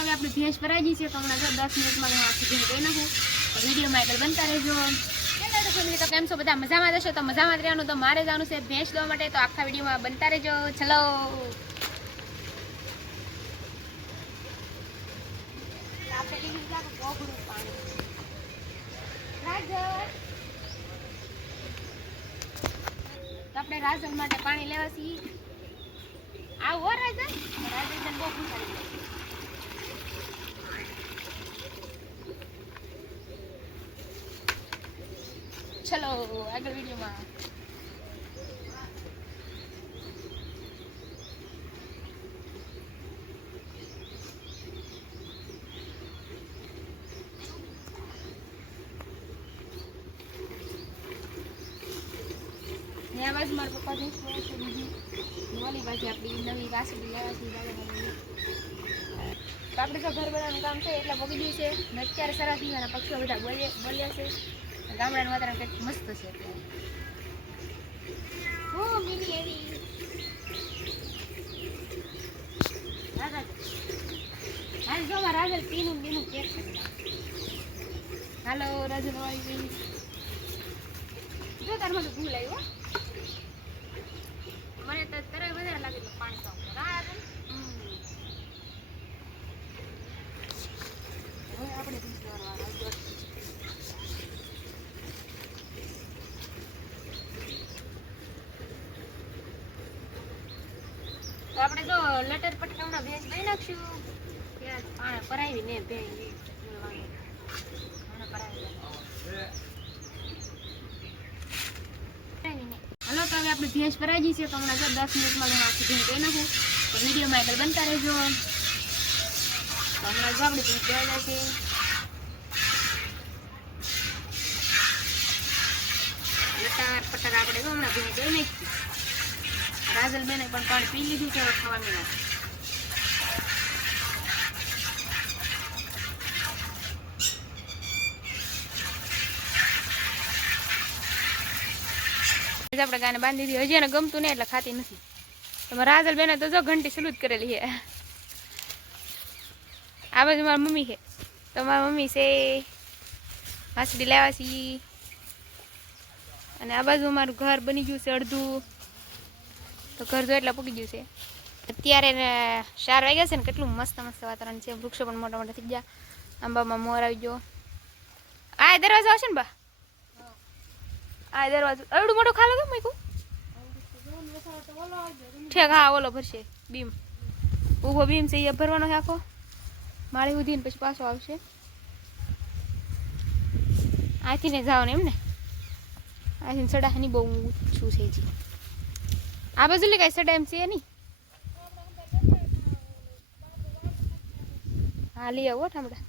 હવે આપણે ભેંસ ભરાઈ છે તો હમણાં 10 મિનિટમાં હું આખી ભેંસ ધોઈ નાખું તો વિડીયોમાં આગળ બનતા રહેજો તો કેમ છો બધા મજામાં જશો તો મજામાં જ રહેવાનું તો મારે જવાનું છે ભેંસ ધોવા માટે તો આખા વિડીયોમાં બનતા રહેજો ચલો આપણે રાજલ માટે પાણી લેવા છીએ આવો રાજલ રાજલ બહુ પૂછાડી ચલો આગળ વિડીયોમાં આ બાજુ મારા પપ્પા ભેંસ ભરે છે બીજી ઓલી બાજુ આપણી નવી વાસળી લેવાથી તો આપણે તો ઘર બનાવવાનું કામ છે એટલે પગી ગયું છે ને અત્યારે સરસ દીવાના પક્ષીઓ બધા બોલ્યા છે ગામડાનું વાતાવરણ કંઈક મસ્ત છે અત્યારે મિની એવી હાલ જો રાજલ પીનું કેક કરી હાલો રાજલ વાળી જો તાર મને ભૂલ આવ્યો મને તો તરાય વધારે લાગે તો પાણી તો આપણે તો આપણે જો લટર પટકાવના ભેંસ લઈ નાખશું ત્યાં પાણી પરાવી ને ભેંસ હલો તો હવે આપણે ભેંસ ભરાઈ છે તો હમણાં 10 મિનિટમાં હું આખી ભેંસ ધોઈ નાખું તો વિડીયોમાં આગળ બનતા રહેજો તો હમણાં જો આપણે ભેંસ ધોઈ છે લટાર પટાર આપણે જો હમણાં ભેંસ ધોઈ નાખી રાજલ બેને પણ પાણી પી લીધું છે ખાવાની વાત આપણે ગાને બાંધી દીધી હજી એને ગમતું નહીં એટલે ખાતી નથી તમારા રાજલ બેને તો જો ઘંટી સલુત કરેલી છે આ બાજુ મારી મમ્મી છે તો મારી મમ્મી છે વાસળી લેવા છીએ અને આ બાજુ મારું ઘર બની ગયું છે અડધું તો ઘર જો એટલે પૂકી ગયું છે અત્યારે 4 વાગ્યા છે ને કેટલું મસ્ત વાતાવરણ છે વૃક્ષો પણ મોટા મોટા થઈ ગયા આંબામાં મોર આવી ગયો આ દરવાજો આવશે ને બા આ દરવાજો એવડું મોટું ખાલો કેમ મૂક્યું ઠેક હા ઓલો ભરશે બીમ ઊભો બીમ છે એ ભરવાનો છે આખો માળી ઉધીને પછી પાછો આવશે આથી ને જાવ ને એમ ને આથી સડાની બહુ ઊંચું છે જી આ બાજુ લે કઈ સડા એમ છે નહીં હા લઈ આવો ઠામડા